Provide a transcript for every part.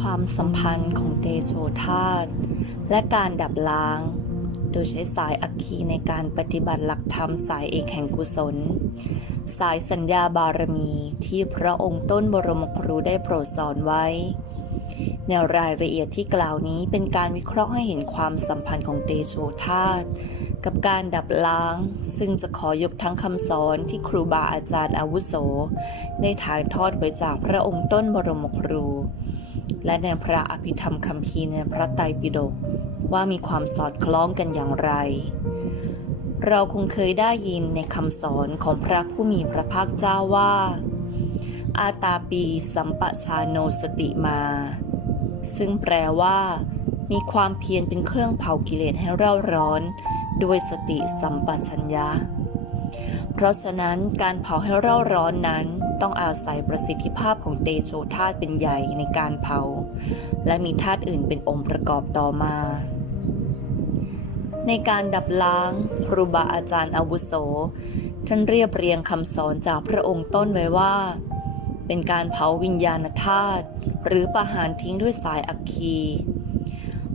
ความสัมพันธ์ของเตโชธาตุและการดับล้าง โดยใช้สายอัคคีในการปฏิบัติหลักธรรมสายเอกแห่งกุศล สายสัญญาบารมีที่พระองค์ต้นบรมครูได้โปรดสอนไว้แนวรายละเอียดที่กล่าวนี้เป็นการวิเคราะห์ให้เห็นความสัมพันธ์ของเตโชธาตุกับการดับล้าง ซึ่งจะขอยกทั้งคำสอนที่ครูบาอาจารย์อาวุโส ได้ถ่ายทอดไว้จากพระองค์ต้นบรมครู และในพระอภิธรรมคัมภีร์ในพระไตรปิฎกว่ามีความสอดคล้องกันอย่างไร เราคงเคยได้ยินในคำสอนของพระผู้มีพระภาคเจ้าว่า อาตาปีสัมปชาโนสติมา ซึ่งแปลว่า มีความเพียรเป็นเครื่องเผากิเลสให้เร่าร้อน ด้วยสติสัมปชัญญะ เพราะฉะนั้นการเผาให้เร่าร้อนนั้น ต้องอาศัยประสิทธิภาพของเตโชธาตุเป็นใหญ่ในการเผา และมีธาตุอื่นเป็นองค์ประกอบต่อมา ในการดับล้างครูบาอาจารย์อาวุโส ท่านเรียบเรียงคำสอนจากพระองค์ต้นไว้ว่า เป็นการเผาวิญญาณธาตุหรือประหารทิ้งด้วยสายอัคคี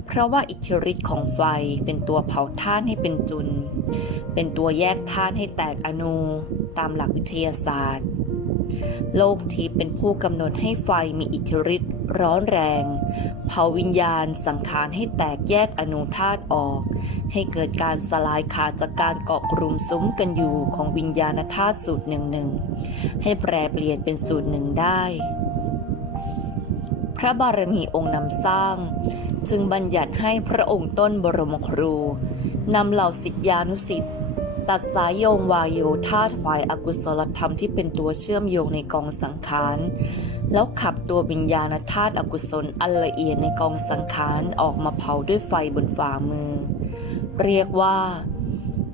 เพราะว่าอิทธิฤทธิ์ของไฟเป็นตัวเผาธาตุให้เป็นจุล เป็นตัวแยกธาตุให้แตกอนู ตามหลักวิทยาศาสตร์ โลกทิพย์เป็นผู้กำหนดให้ไฟมีอิทธิฤทธิ์ร้อนแรง เผาวิญญาณสังขารให้แตกแยกอนุธาตุออก ให้เกิดการสลายขาดจากการเกาะกลุ่มซุ้มกันอยู่ของวิญญาณธาตุสูตรหนึ่งหนึ่งให้แปรเปลี่ยนเป็นสูตรหนึ่งได้ พระบารมีองค์นำสร้าง จึงบัญญัติให้พระองค์ต้นบรมครูนำเหล่าสิทธิานุสิทธิ์ ตัดสายโยงวายโยธาตุฝ่ายอากุศลธรรมที่เป็นตัวเชื่อมโยงในกองสังขารแล้วขับตัววิญญาณธาตุอกุศลอันละเอียดในกองสังขารออกมาเผาด้วยไฟบนฝ่ามือ เรียกว่า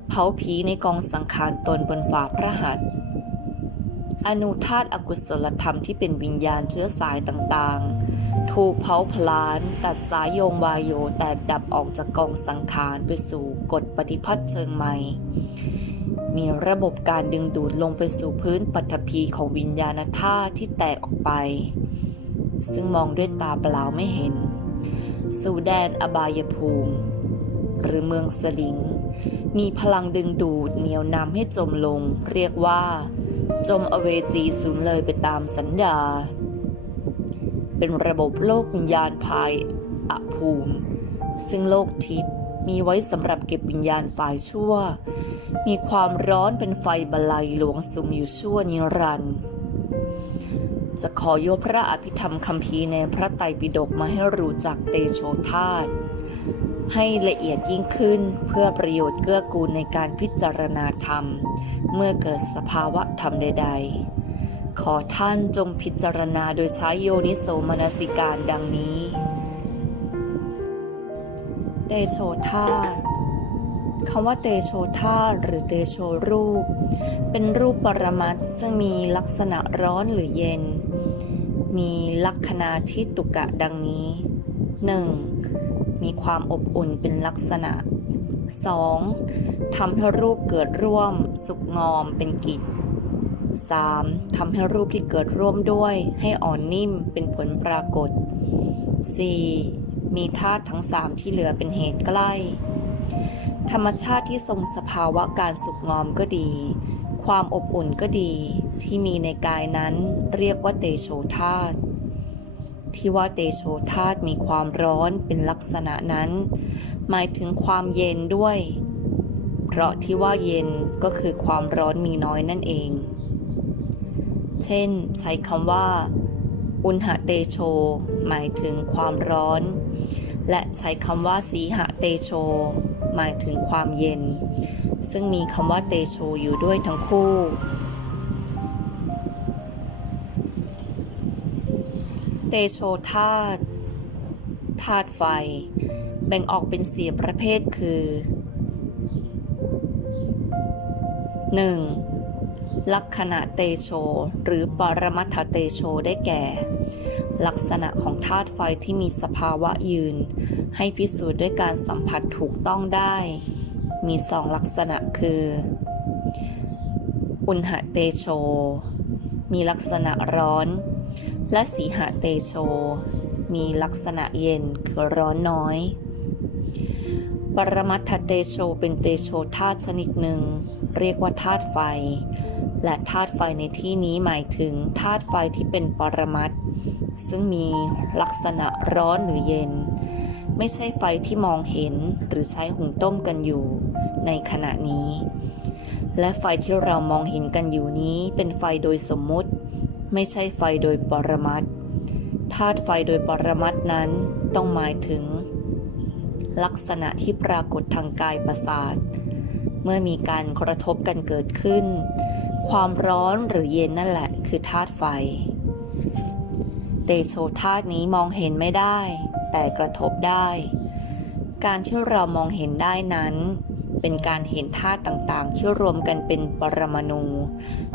เผาผีในกองสังขารตนบนฝ่าพระหัตถ์อนุธาตุอกุศลธรรมที่เป็นวิญญาณเชื้อสายต่างๆ ถูกเผาผลาญตัดสายโยงวายโยแตกดับออกจากกองสังขารไปสู่กฎปฏิพัทธ์เชิงใหม่ มีระบบการดึงดูดลงไปสู่พื้นปัฐภีของวิญญาณธาตุที่แตกออกไป ซึ่งมองด้วยตาเปล่าไม่เห็น สู่แดนอบายภูมิ หรือเมืองสลิง มีพลังดึงดูดเหนียวนำให้จมลง เรียกว่า จมอเวจีสูญเลยไปตามสัญญา เป็นระบบโลกวิญญาณภายอภูมิ ซึ่งโลกทิพย์ มีไว้สำหรับเก็บวิญญาณฝ่ายชั่ว มีความร้อนเป็นไฟบาลัยหลวงสุมอยู่ชั่วนิรันดร์จะขอยกพระอภิธรรมคัมภีในพระไตรปิฎกมาให้รู้จักเตโชธาตให้ละเอียดยิ่งขึ้นเพื่อประโยชน์เกื้อกูลในการพิจารณาธรรม เมื่อเกิดสภาวะธรรมใด ๆ ขอท่านจงพิจารณาโดยใช้โยนิโสมนสิการดังนี้ ตโชธาตุคำว่าเตโชธาตุหรือเตโชรูป เป็นรูปปรมัตถ์ซึ่งมีลักษณะร้อนหรือเย็น มีลักษณะที่ตุกะดังนี้ 1. มีความอบอุ่นเป็นลักษณะ 2. ทำให้รูปเกิดร่วม สุกงอมเป็นกิจ 3. ทำให้รูปที่เกิดร่วมด้วย ให้อ่อนนิ่มเป็นผลปรากฏ 4. มีธาตุทั้งสามที่เหลือเป็นเหตุใกล้ ธรรมชาติที่ทรงสภาวะการสุกงอมก็ดี ความอบอุ่นก็ดีที่มีในกายนั้นเรียกว่าเตโชธาตุที่ว่าเตโชธาตุมีความร้อนเป็นลักษณะนั้น หมายถึงความเย็นด้วย เพราะที่ว่าเย็นก็คือความร้อนมีน้อยนั่นเอง เช่น ใช้คำว่า อุณหเตโช หมายถึงความร้อน และใช้คำว่าสีหเตโช หมายถึงความเย็น ซึ่งมีคำว่าเตโชอยู่ด้วยทั้งคู่ เตโชธาตุธาตุไฟ แบ่งออกเป็นสี่ประเภทคือ 1. ลักษณะเตโช หรือปรมัตถเตโชได้แก่ ลักษณะของธาตุไฟที่มีสภาวะยืน ให้พิสูจน์ด้วยการสัมผัสถูกต้องได้ มีสองลักษณะคือ อุณหเตโช มีลักษณะร้อน และสีหเตโช มีลักษณะเย็นคือร้อนน้อย ปรมัตถเตโชเป็นเตโชธาตุชนิดหนึ่ง เรียกว่าธาตุไฟ และธาตุไฟในที่นี้หมายถึงธาตุไฟที่เป็นปรมัตถ์ ซึ่งมีลักษณะร้อนหรือเย็น ไม่ใช่ไฟที่มองเห็นหรือใช้หุงต้มกันอยู่ในขณะนี้ และไฟที่เรามองเห็นกันอยู่นี้เป็นไฟโดยสมมุติ ไม่ใช่ไฟโดยปรมัตธาตุไฟโดยปรมัตนั้นต้องหมายถึง ลักษณะที่ปรากฏทางกายประสาท เมื่อมีการกระทบกันเกิดขึ้น ความร้อนหรือเย็นนั่นแหละคือธาตุไฟ เตโชธาตุนี้มองเห็นไม่ได้ แต่กระทบได้ การที่เรามองเห็นได้นั้น เป็นการเห็นธาตุต่างๆ ที่รวมกันเป็นปรมาณู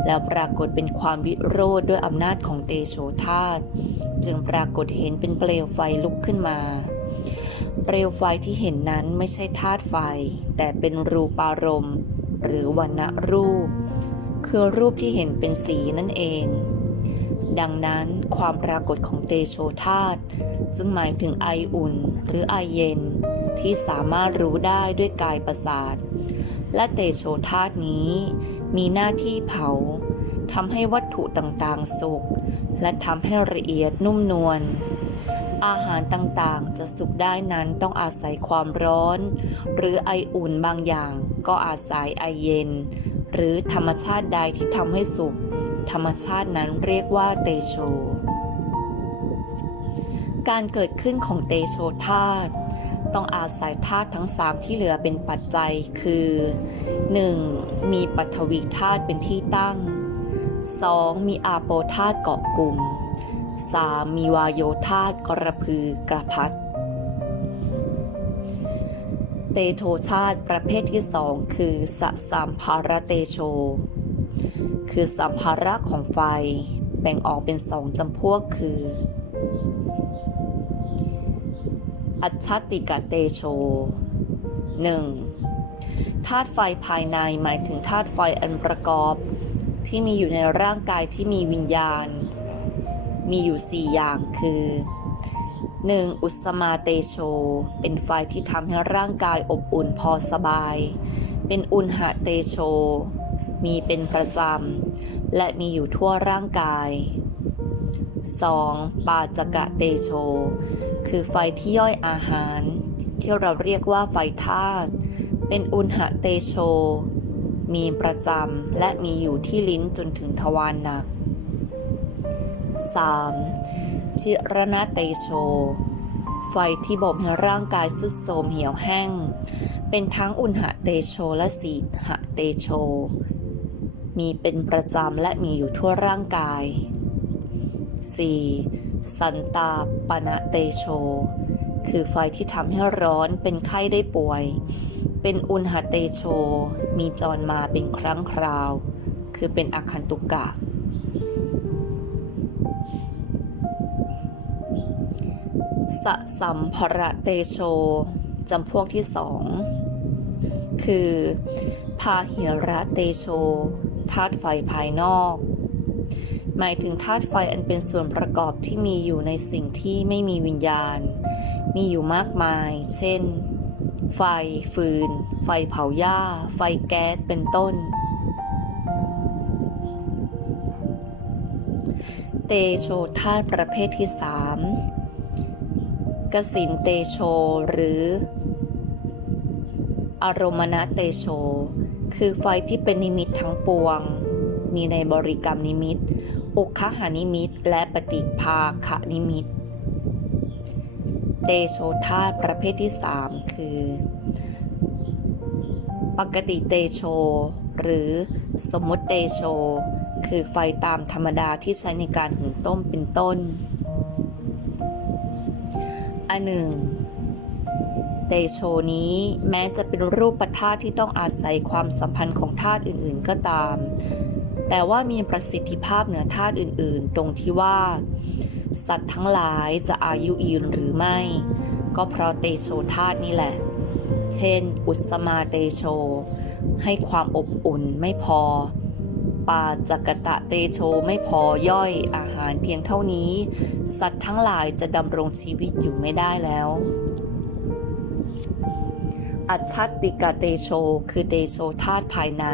แล้วปรากฏเป็นความวิโรธด้วยอำนาจของเตโชธาตุจึงปรากฏเห็นเป็นเปลวไฟลุกขึ้นมา เปลวไฟที่เห็นนั้นไม่ใช่ธาตุไฟ แต่เป็นรูปารมณ์ หรือวรรณรูป คือรูปที่เห็นเป็นสีนั่นเอง ดังนั้นความปรากฏของเตโชธาตุจึงหมายถึงไออุ่นหรือไอเย็น ที่สามารถรู้ได้ด้วยกายประสาท และเตโชธาตุนี้ มีหน้าที่เผาทำให้วัตถุต่างๆสุกและทำให้ละเอียดนุ่มนวลอาหารต่างๆ จะสุกได้นั้นต้องอาศัยความร้อน หรือไออุ่นบางอย่างก็อาศัยไอเย็น หรือธรรมชาติใดที่ทำให้สุก ธรรมชาตินั้นเรียกว่าเตโช การเกิดขึ้นของเตโชธาตุต้องอาศัยธาตุทั้งสามที่เหลือเป็นปัจจัยคือ 1. มีปัทวีธาตุเป็นที่ตั้ง 2. มีอาโปธาตุเกาะกลุ่ม 3. มีวายโยธาตุกระพือกระพัดเตโชธาตุประเภทที่สองคือสสัมภารเตโช คือสัมภาระของไฟ แบ่งออกเป็นสองจำพวกคือ อัจฉติกะเตโช 1. ธาตุไฟภายในหมายถึงธาตุไฟอันประกอบ ที่มีอยู่ในร่างกายที่มีวิญญาณ มีอยู่ 4 อย่างคือ 1. อุสมาเตโช เป็นไฟที่ทำให้ร่างกายอบอุ่นพอสบาย เป็นอุณหเตโช มีเป็นประจำ และมีอยู่ทั่วร่างกาย 2. ปาจกะเตโช คือไฟที่ย่อยอาหาร ที่เราเรียกว่าไฟธาตุเป็นอุณหเตโช มีประจำ และมีอยู่ที่ลิ้นจนถึงทวารหนัก 3. ชิรณเตโช ไฟที่บ่มให้ร่างกายสุดโทมเหี่ยวแห้ง เป็นทั้งอุณหเตโชและสีหเตโช มีเป็นประจำและมีอยู่ทั่วร่างกาย 4. สันตาปณะเตโช คือไฟที่ทำให้ร้อนเป็นไข้ได้ป่วย เป็นอุณหเตโช มีจรมาเป็นครั้งคราว คือเป็นอาคันตุกะ สสัมภระเตโชจำพวกที่สองคือ พาหิระเตโช ธาตุไฟภายนอก หมายถึงธาตุไฟอันเป็นส่วนประกอบที่มีอยู่ในสิ่งที่ไม่มีวิญญาณ มีอยู่มากมาย เช่น ไฟ ฟืน ไฟเผาหญ้า ไฟแก๊ส เป็นต้น เตโชธาตุประเภทที่สามกสินเตโชหรือ อารมณะเตโช คือไฟที่เป็นนิมิตทั้งปวง มีในบริกรรมนิมิต อุคหานิมิต และปฏิภาคนิมิต เตโชธาตประเภทที่สามคือ ปกติเตโช หรือสมมติเตโช คือไฟตามธรรมดาที่ใช้ในการหุงต้มเป็นต้นอันหนึ่ง เตโชนี้ แม้จะเป็นรูปธาตุที่ต้องอาศัยความสัมพันธ์ของธาตุอื่นๆก็ตาม แต่ว่ามีประสิทธิภาพเหนือธาตุอื่นๆ ตรงที่ว่า สัตว์ทั้งหลายจะอายุยืนหรือไม่ ก็เพราะเตโชธาตุนี่แหละ เช่น อุสมาเตโช ให้ความอบอุ่นไม่พอปปาจักตะเตโชไม่พอย่อยอาหารเพียงเท่านี้ สัตว์ทั้งหลายจะดำรงชีวิตอยู่ไม่ได้แล้ว อัจฉตติกาเตโช คือเตโชธาตุภายใน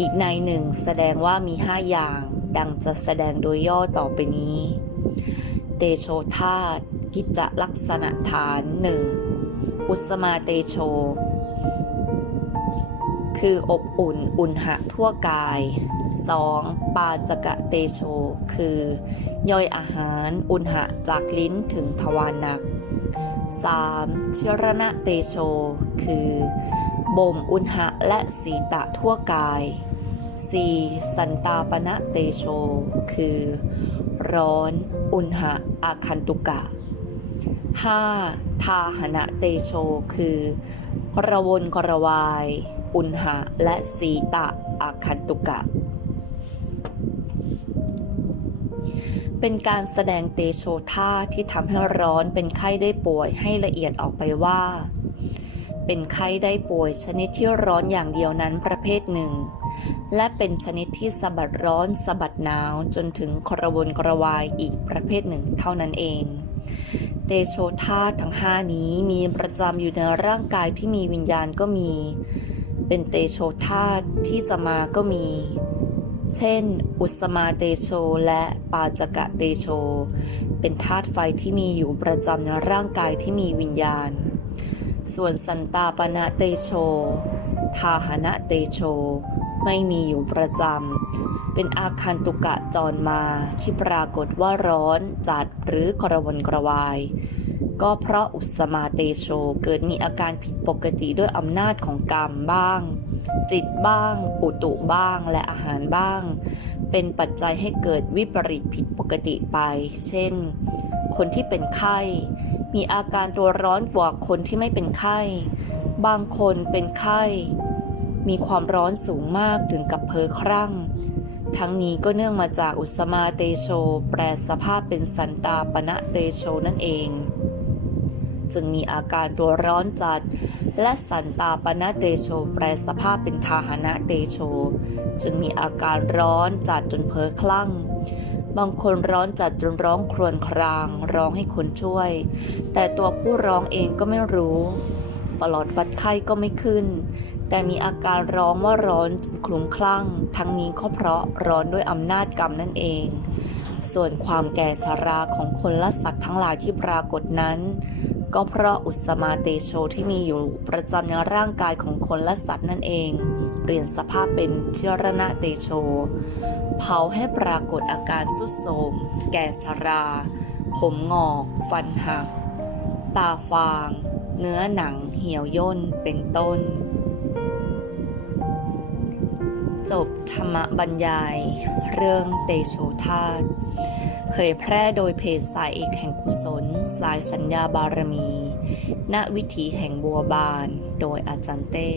อีกในหนึ่งแสดงว่ามีห้าอย่าง ดังจะแสดงโดยย่อต่อไปนี้ เตโชธาตุกิจลักษณะฐานหนึ่งอุสมาเตโช คืออบอุ่นอุณหะทั่วกาย 2. ปาจกะเตโช คือย่อยอาหารอุณหะจากลิ้นถึงทวารหนัก 3. ชิรณะเตโช คือบ่มอุณหะและสีตะทั่วกาย 4. สันตาปณะเตโช คือ ร้อน อุณหะอาคันตุกะ 5. ทาหณะเตโช คือ กระวนกระวาย อุณหะ และสีตะอาคันตุกะ เป็นการแสดงเตโชธาที่ทำให้ร้อนเป็นไข้ได้ป่วยให้ละเอียดออกไปว่า เป็นไข้ได้ป่วยชนิดที่ร้อนอย่างเดียวนั้นประเภทหนึ่ง และเป็นชนิดที่สะบัดร้อนสะบัดหนาวจนถึงกระวนกระวายอีกประเภทหนึ่งเท่านั้นเองเตโชธาตุทั้งห้านี้มีประจำอยู่ในร่างกายที่มีวิญญาณก็มี เป็นเตโชธาตุที่จะมาก็มี เช่น อุสมาเตโชและปาจกะเตโช เป็นธาตุไฟที่มีอยู่ประจำในร่างกายที่มีวิญญาณ ส่วนสันตาปณะเตโช ทาหณะเตโช ไม่มีอยู่ประจำ เป็นอาคันตุกะจรมาที่ปรากฏว่าร้อนจัดหรือกระวนกระวาย ก็เพราะอุสมาเตโชเกิดมีอาการผิดปกติด้วยอำนาจของกรรมบ้าง จิตบ้าง อุตุบ้างและอาหารบ้าง เป็นปัจจัยให้เกิดวิปริตผิดปกติไป เช่น คนที่เป็นไข้ มีอาการตัวร้อนกว่าคนที่ไม่เป็นไข้ บางคนเป็นไข้ มีความร้อนสูงมากถึงกับเพอครั่งทั้งนี้ก็เนื่องมาจากอุสมาเตโช แปรสภาพเป็นสันตาปณะเตโชนั่นเอง จึงมีอาการตัวร้อนจัด และสันตาปณะเตโช แปรสภาพเป็นทาหณะเตโช จึงมีอาการร้อนจัดจนเพ้อคลั่ง บางคนร้อนจัดจนร้องครวญคราง ร้องให้คนช่วย แต่ตัวผู้ร้องเองก็ไม่รู้ปลอดวัดไข้ก็ไม่ขึ้น แต่มีอาการร้องว่าร้อนจนคลุ้มคลั่ง ทั้งนี้ก็เพราะร้อนด้วยอำนาจกรรมนั่นเอง ส่วนความแก่ชราของคนและสัตว์ทั้งหลายที่ปรากฏนั้น ก็เพราะอุสมาเตโชที่มีอยู่ประจำในร่างกายของคนและสัตว์นั่นเอง เปลี่ยนสภาพเป็นเชรณะเตโช เผาให้ปรากฏอาการสุดโทมแก่ชรา ผมงอก ฟันหัก ตาฟาง เนื้อหนังเหี่ยวย่นเป็นต้น จบธรรมบรรยาย เรื่องเตโชธาตุ ยแพร่โดยเพจสายเอกแห่งกุศล สายสัญญาบารมี ณ วิถีแห่งบัวบาน โดยอาจารย์เต้